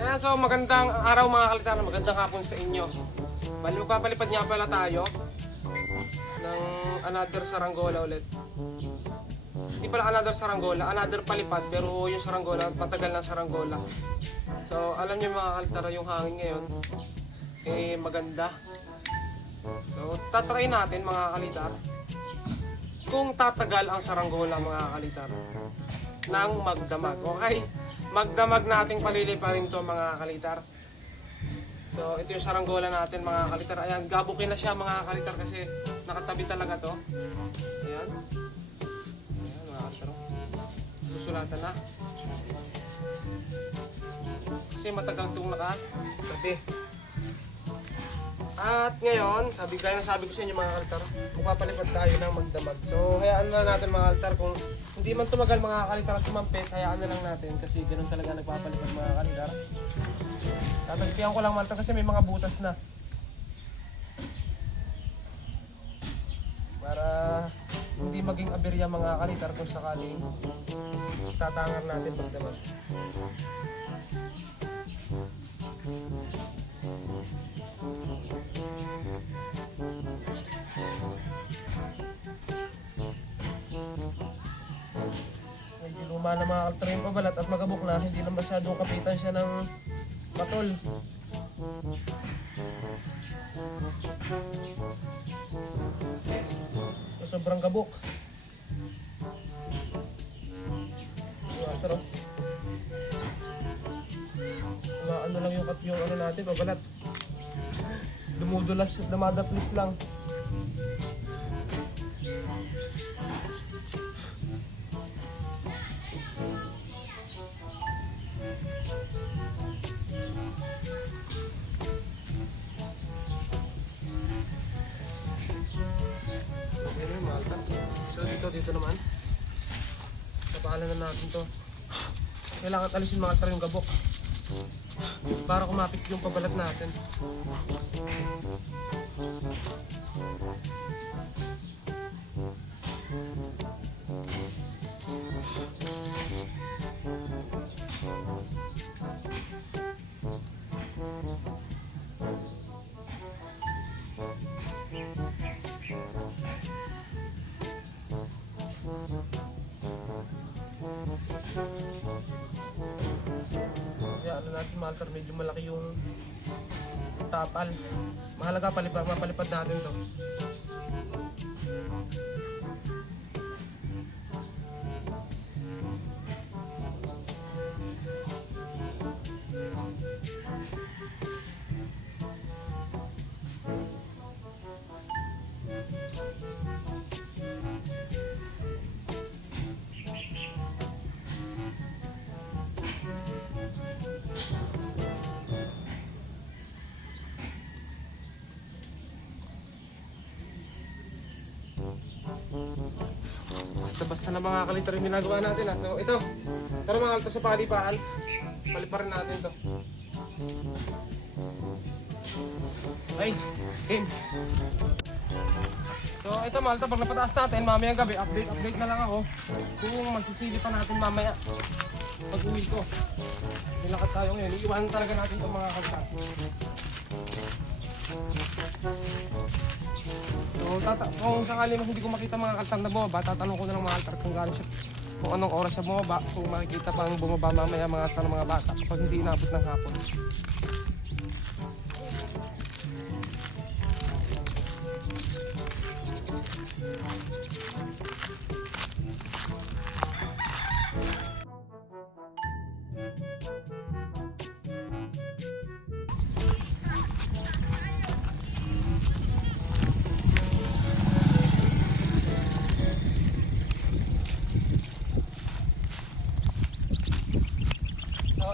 Ayan, so magandang araw mga kalitar, magandang hapon sa inyo. Magpapalipad nga pala tayo ng another saranggola ulit. Hindi pala another saranggola, another palipad, pero yung saranggola, patagal ng saranggola. So alam niyo mga kalitar, yung hangin ngayon maganda. So tatry natin mga kalitar kung tatagal ang saranggola mga kalitar nang magdamag. Okay? Magdamag nating paliliparin to mga kalitar. So ito yung saranggola natin mga kalitar. Ayan, gabukin na siya mga kalitar kasi nakatabi talaga to. Ayan. Ayan mga kalitar. Susulatan na. Kasi matagal itong nakatabi. At ngayon, gaya na sabi ko sa inyo mga kalitar, magpapalipad tayo ng magdamag. So hayaan na natin mga kalitar, kung hindi man tumagal mga kalitar at sumampit, hayaan na lang natin kasi ganoon talaga nagpapalipad mga kalitar. Tatagpihan ko lang mga kalitar kasi may mga butas na. Para hindi maging aberya mga kalitar kung sakaling tatangar natin magdamag. Medyo luma na mga kalitar yung pabalat at magabok na, hindi na masyadong kapitan siya ng patol. So, sobrang gabok. Pero ano lang yung ano natin, pabalat. Dumudulas, dumadaplis lang. So dito naman kapalan na natin to. Kailangan alisin mga kalitar yung gabok para kumapit yung pabalat natin. Kaya ano natin mga kalitar, medyo malaki yung tapal. Mahalaga mapalipad natin to. Basta na mga kalitar yung ginagawa natin ha. So ito, tara mga kalitar sa palipaan, paliparin natin to. Okay, game. So ito mga kalitar, pag napataas natin mamayang gabi, update na lang ako kung magsisili pa natin mamaya pag uwi ko. Nilakad tayo ngayon, iiwanan talaga natin itong mga kalitar. So, kung sakali hindi ko makita mga kalitar na bumaba, tatanong ko na lang mga kalitar kung gano'n siya, kung anong oras siya bumaba, kung makikita pang bumaba mamaya mga kalitar ng mga bata kapag hindi inabot ng hapon.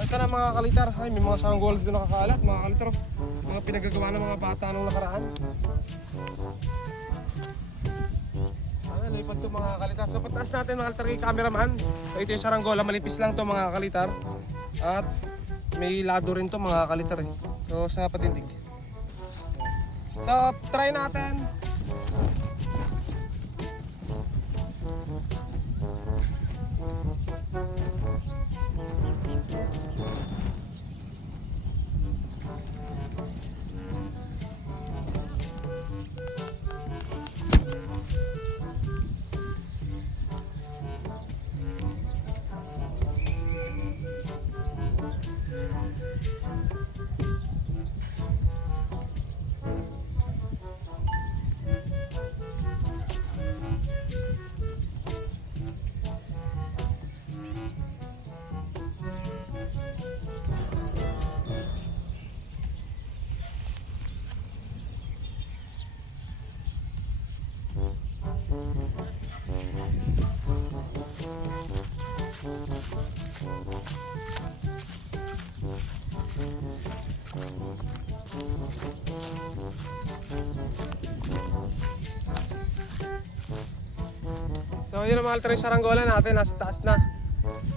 Ito na mga kalitar, ay may mga saranggola dito nakakalat mga kalitar, mga pinagagawa ng mga bata nung nakaraan. Lipad to mga kalitar. So pataas natin mga kalitar kay cameraman. So, ito yung saranggola, malipis lang to mga kalitar. At may lado rin to mga kalitar eh. So sa patindig. So try natin. So yun ang mga altar yung saranggola natin, nasa taas na.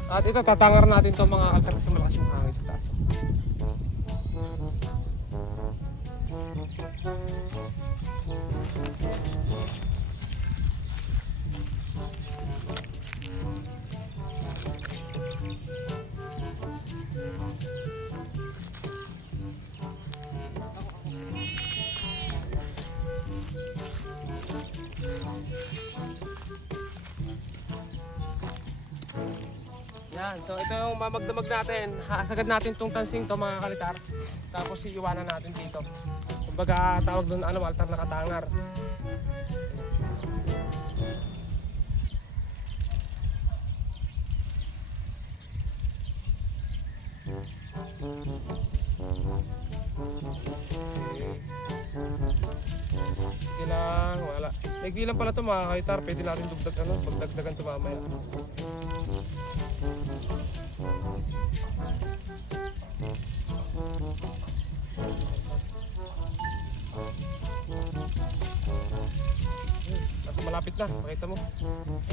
At ito tatangar natin itong mga altar kasi malakas yung hangin sa taas. Yan, so ito yung mamagdamag natin. Hasagad natin itong tansing to mga kalitar. Tapos iiwanan natin dito. Kumbaga tawag doon ano, altar na katangar. Sige lang, wala. May bilang pala ito mga kalitar. Pwede natin dugdag ano, pagdagdagan ito mamaya. Nasa malapit na, makita mo.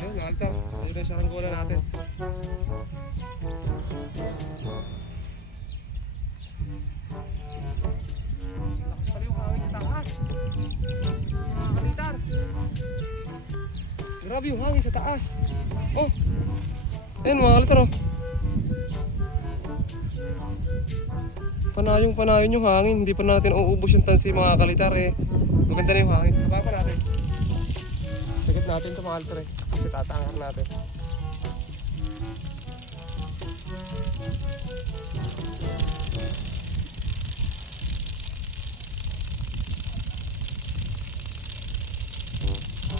Ayun, altar. Ayun na yung saranggola natin. Lakas pala yung hangin sa taas. Mga kalitar. Grabe yung hangin sa taas. Oh! Ayun mga kalitar oh. Panayong yung hangin, hindi pa natin uubos yung tansi mga kalitar eh. Maganda na yung hangin, haba pa natin. Sagad natin ito mga altar eh, kasi tatangar natin.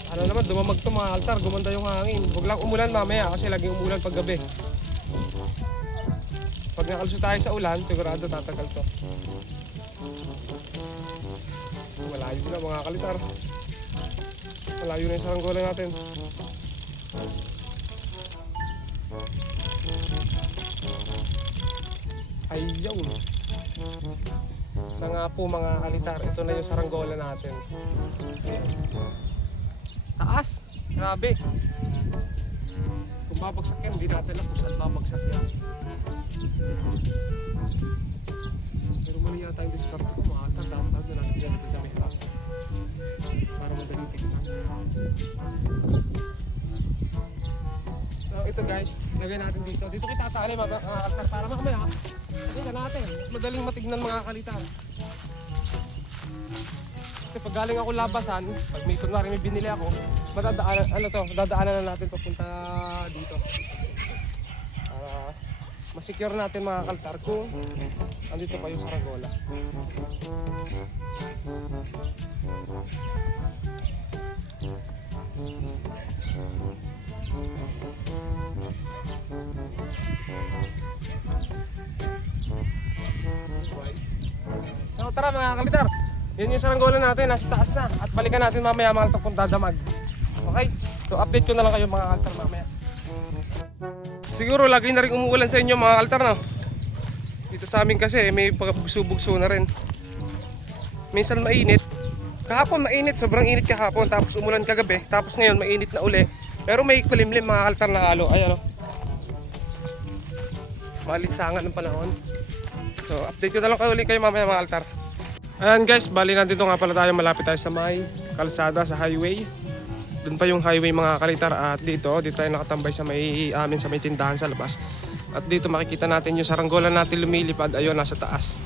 Ano naman, dumamag ito mga altar, gumanda yung hangin. Huwag lang umulan mamaya kasi laging umulan pag gabi. Pag nakalusot tayo sa ulan, sigurado tatagal to. Malayo na mga kalitar. Malayo na yung saranggola natin. Ayaw. Na nga po mga kalitar, ito na yung saranggola natin. Taas! Grabe! Kung babagsak yan, hindi natin alam kung saan babagsak yan. Pero mali yata yung diskarte ko, makatandaan na natin yan dito sa mihrap para madaling tignan. So ito guys, lagay natin dito. Dito kita tatali mga altar para mamaya tignan natin, madaling matignan mga kalitar. Kasi pag galing ako labasan, pag may kunwari may binili ako, dadaanan na natin papunta dito. Masecure natin mga kaltar kung andito pa yung saranggola. So tara mga kalitar, yun yung saranggola natin, nasa taas na. At balikan natin mamaya mga kaltar kung dadamag. Okay? So update ko na lang kayo mga kaltar mamaya. Siguro lagi na rin umuulan sa inyo mga altar no? Dito sa amin kasi may pagbugso-bugso na rin. Minsan mainit. Kahapon mainit, sobrang init kahapon. Tapos umulan kagabi. Tapos ngayon mainit na uli. Pero may kulimlim mga altar na halo. Ayan o. Malinsangan ng panahon. So update ko na lang kayo ulit kayo mamaya mga altar. Ayan guys, bali nandito nga pala tayo. Malapit tayo sa may kalsada, sa highway. Doon pa yung highway mga kalitar. At dito tayo nakatambay sa may amin, sa may tindahan sa labas. At dito makikita natin yung saranggola natin lumilipad. Ayun, nasa taas.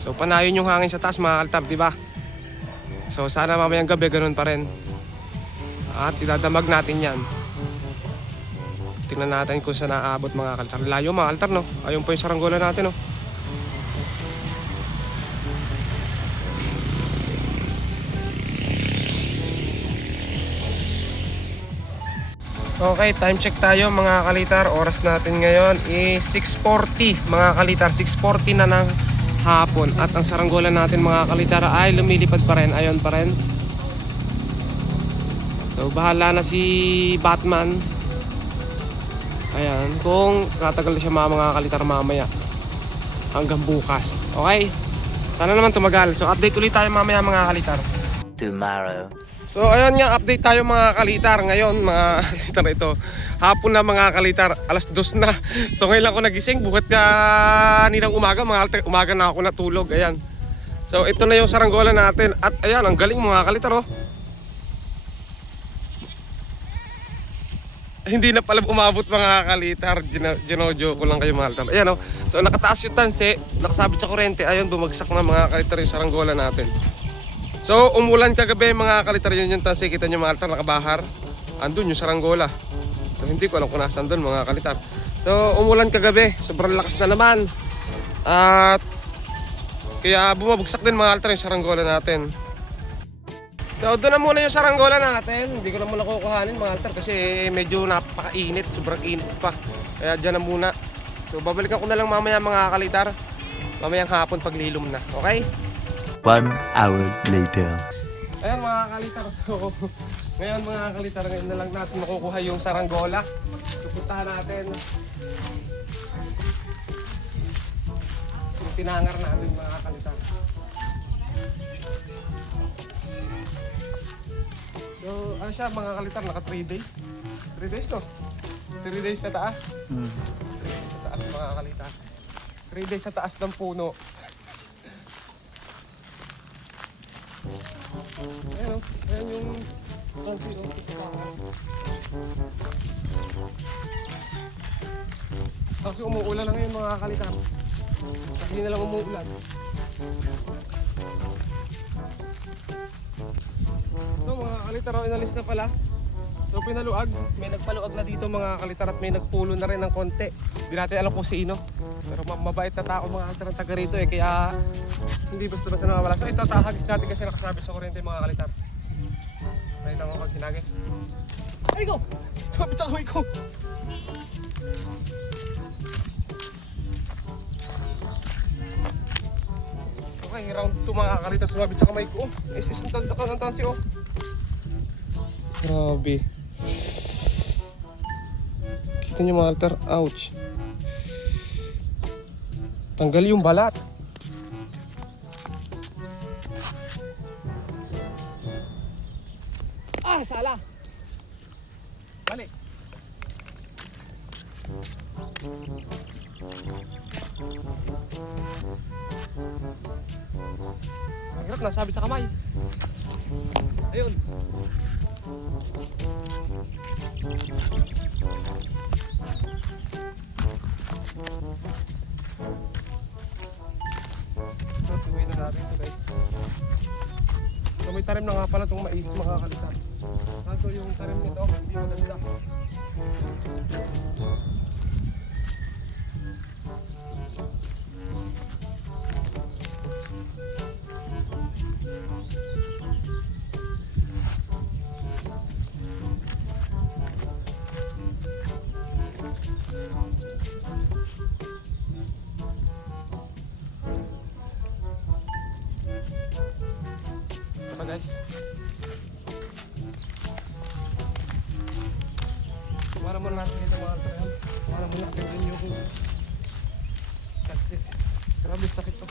So panayon yung hangin sa taas mga kalitar, di ba? So sana mamayang gabi ganun pa rin. At idadamag natin yan. Tingnan natin kung saan naaabot mga kalitar. Layo mga kalitar, no? Ayun po yung saranggola natin, no? Okay, time check tayo mga kalitar. Oras natin ngayon is 6:40 mga kalitar. 6:40 na ng hapon. At ang saranggola natin mga kalitar ay lumilipad pa rin. Ayon pa rin. So bahala na si Batman. Ayan, kung tatagal siya mga kalitar mamaya hanggang bukas. Okay? Sana naman tumagal. So update ulit tayo mamaya mga kalitar. Tomorrow. So ayun nga, update tayo mga kalitar. Ngayon mga kalitar, ito hapon na mga kalitar, alas 2 na. So ngayon lang ako nagising, bukat nilang umaga mga kalitar, umaga na ako natulog. Ayan. So ito na yung saranggola natin. At ayan, ang galing mga kalitar, oh. Hindi na pala umabot mga kalitar. Ginojo ko lang kayo mga kalitar. Ayan, oh. So nakataas yung tanse, nakasabit sa kurente. Ayun, bumagsak na mga kalitar yung saranggola natin. So umulan kagabi mga kalitar, yun yung tanse. Kita nyo mga kalitar, nakabahar. Andun yung saranggola. So hindi ko alam kung nasan doon mga kalitar. So umulan kagabi, sobrang lakas na naman. At kaya bumabagsak din mga kalitar yung saranggola natin. So doon na muna yung saranggola natin. Hindi ko na muna kukuhanin mga kalitar kasi medyo napakainit, sobrang init pa. Kaya dyan na muna. So babalikan ko na lang mamaya mga kalitar, mamayang hapon paglilom na. Okay? 1 hour later. Ayan mga kalitar, so ngayon mga kalitar, ngayon na lang natin makukuha yung saranggola. Pupuntahan natin yung tinangar natin mga kalitar. So ano siya mga kalitar, naka 3 days. 3 days no? 3 days sa taas. 3 days sa taas mga kalitar. 3 days sa taas ng puno. Ayan o, ayan yung tansi o. Kasi umuulan na ngayon mga kalitar. Hindi na lang umuulan. So mga kalitar, inalis na pala. So pinaluag, may nagpaluag na dito mga kalitar at may nagpulo na rin ng konti. Hindi natin alam kung sino. Pero mabait na tao mga kalitar ang taga rito eh. Kaya hindi basta-basta nawawala. So ito, tahagis natin kasi nakasabit sa kuryente mga kalitar. Nakita mo pag hinagis. Ay ko! Sabit sa kamay ko! Okay, round 2 mga kalitar, sumabit sa kamay ko. Isis ang tansi oh. Grabe. Kita nyo mga kalitar, ouch. Tanggal yung balat. Ah, sala. Balik. Ang hirap, nasabit sa kamay. Ayun. So, tuloy na natin ito guys. So, may tarim na nga pala itong mais mga kalitar. Kaso yung tarim nito, hindi maganda. Ito pa guys. Wala mo natin ito mga kalitar. Wala mo natin din yung kasi grabe sakit to.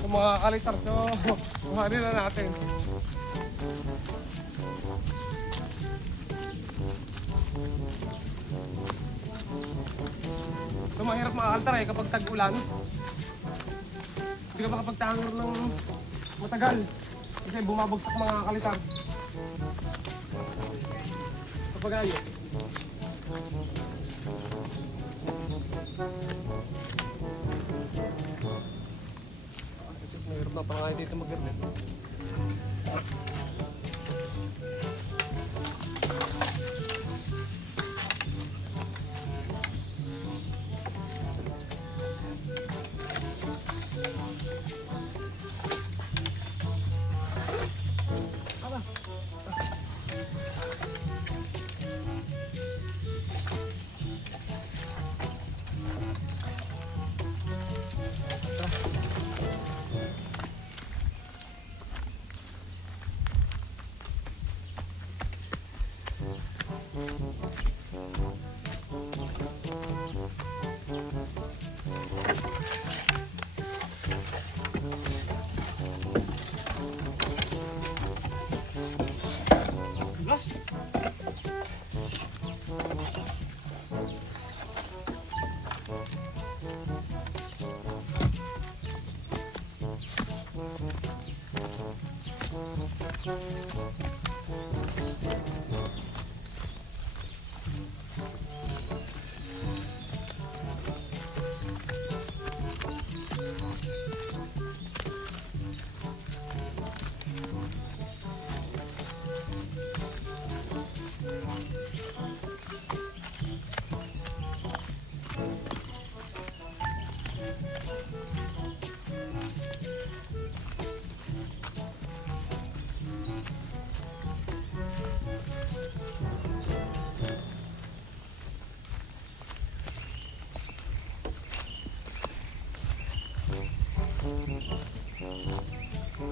So mga kalitar, so kuhanin na natin. So mahirap mga kalitar eh kapag tag-ulan. Hindi ka makapagtanger ng matagal kasi bumabagsak mga kalitar. Kapag ayo. Mayroon na pala dito mag-irnet.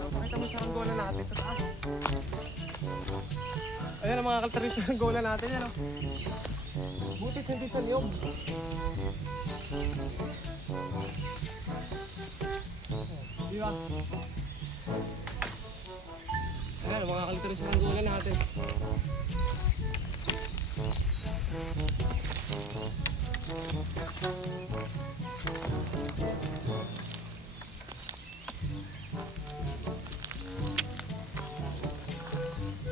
Pakita mo sa ranggola natin sa taas. Ayan ang mga kaltar yung sa ranggola natin. Yan, oh. Butit hindi sa niyog. Di ba? Ayan ang mga kaltar yung sa ranggola natin.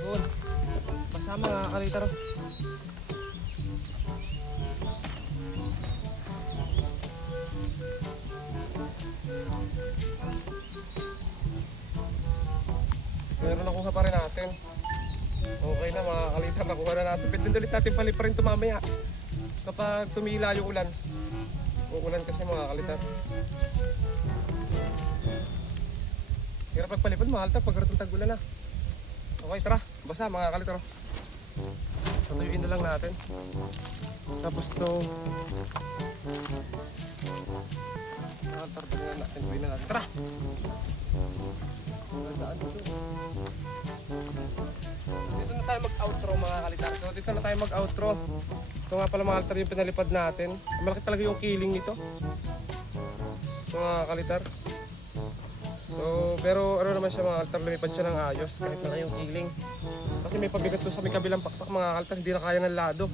Yun. Kasama mga kalitar. Pero nakuha pa rin natin. Okay na mga kalitar, nakuha na natin. Pwede ulit natin paliparin ito mamaya. Kapag tumila yung ulan. Uulan kasi mga kalitar. Hirap pagpalipad mga kalitar pag ratong tag-ulan na. Okay, tara. Basa mga kalitar. Patuyuin na lang natin. Tapos ito. Kalitar, tingnan natin. Tuwin na natin. Tara! Saan dito? Dito na tayo mag-outro mga kalitar. So dito na tayo mag-outro. Ito nga pala mga kalitar yung pinalipad natin. Malaki talaga yung killing nito. So mga kalitar. So pero ano naman siya mga kalitar, lumipad siya ng ayos kahit na yung killing. Kasi may pabigat to sa may kabilang pakpak mga kalitar, hindi na kaya ng lado.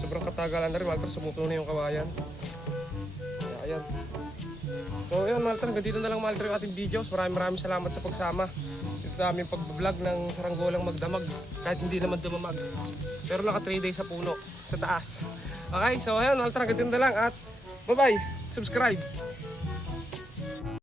Sobrang katagalan na rin mga kalitar, sumutulo na yung kawayan. Kaya ayan. So yun mga kalitar, hanggang dito na lang mga kalitar yung ating videos. Maraming salamat sa pagsama dito sa aming pag-vlog ng saranggolang magdamag. Kahit hindi naman dumamag. Pero naka 3 days sa puno, sa taas. Okay, so ayun mga kalitar, hanggang dito na lang at bye bye, subscribe.